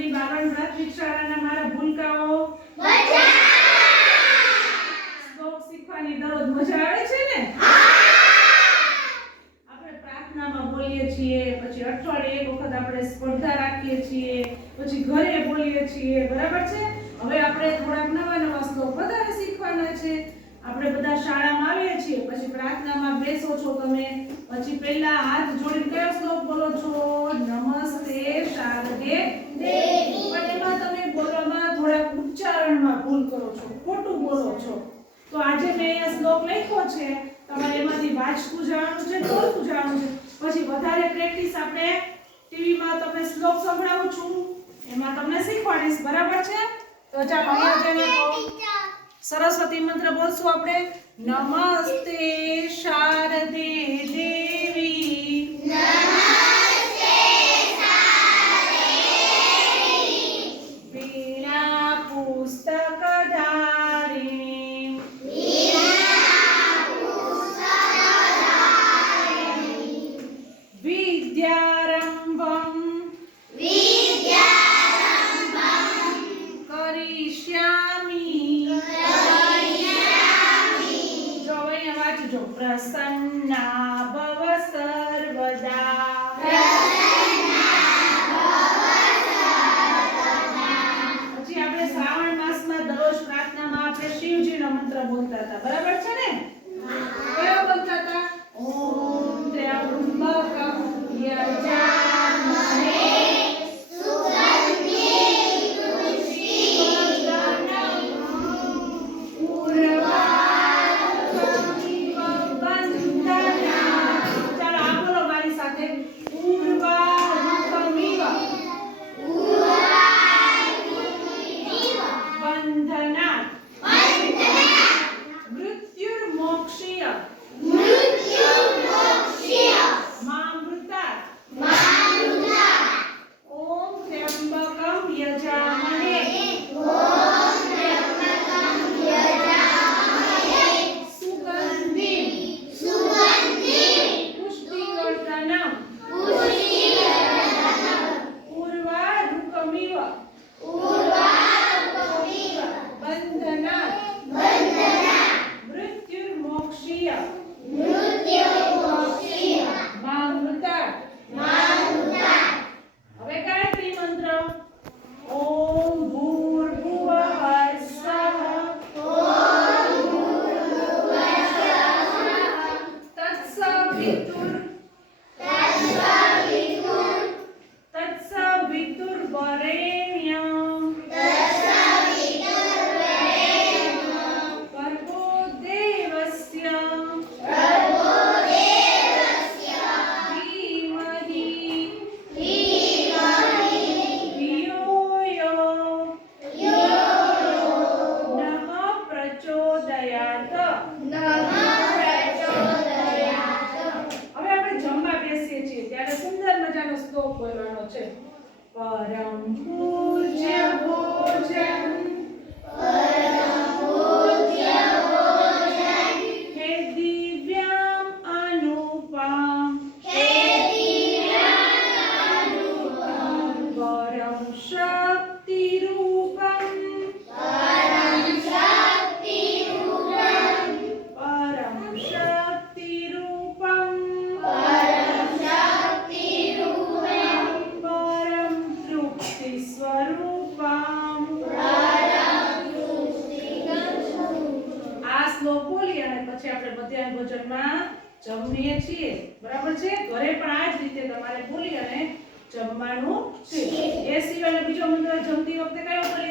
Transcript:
શ્રી બાવન પ્રાથમિક શાળાના મારા ભૂલકાઓ. શ્લોક શીખવાની દરરોજ મજા આવે છે ને? આપણે પ્રાર્થનામાં બોલીએ છીએ પછી અઠવાડિયે એક વખત આપણે સ્પર્ધા રાખીએ છીએ પછી ઘરે બોલીએ છીએ બરાબર છે? હવે આપણે થોડાક નવા નવા શ્લોક વધારે શીખવાના છે. આપણે બધા શાળામાં આવીએ છીએ પછી પ્રાર્થનામાં બેસો છો તમે. પછી પહેલા હાથ જોડીને કયો શ્લોક બોલો છો? નમસ્તે શારદે. દેવી પણ એમાં તમે બોલવામાં થોડાક ઉચ્ચારણમાં ભૂલ કરો છો ખોટું બોલો છો તો આજે મેં અહીંયા શ્લોક લખ્યો છે. તમારે એમાંથી વાંચતું જવાનું છે બોલતું જવાનું છે. પછી વધારે પ્રેક્ટિસ આપણે ટીવીમાં તમને શ્લોક સંભળાવું છું. એમાં તમને શીખવાડીશ. બરાબર છે? તો ચાલો અહીંયા સરસ્વતી મંત્ર બોલશું આપણે. નમસ્તે શારદે દેવી આપણે શ્રાવણ માસમાં દરરોજ પ્રાર્થનામાં આપણે શિવજીનો મંત્ર બોલતા હતા. બરાબર? પ્રચોદયાત આપણે જમવા બેસીએ છીએ. ત્યારે સુંદર મજાનો શ્લોક બોલવાનો છે. પરમ પૂજ્ય ભોજન મધ્યાહન ભોજનમાં જમીએ છીએ. બરાબર છે? ઘરે પણ આ જ રીતે તમારે બોલી અને જમવાનું છે. એ સિવાય બીજો મંત્ર જમતી વખતે કયો બોલીએ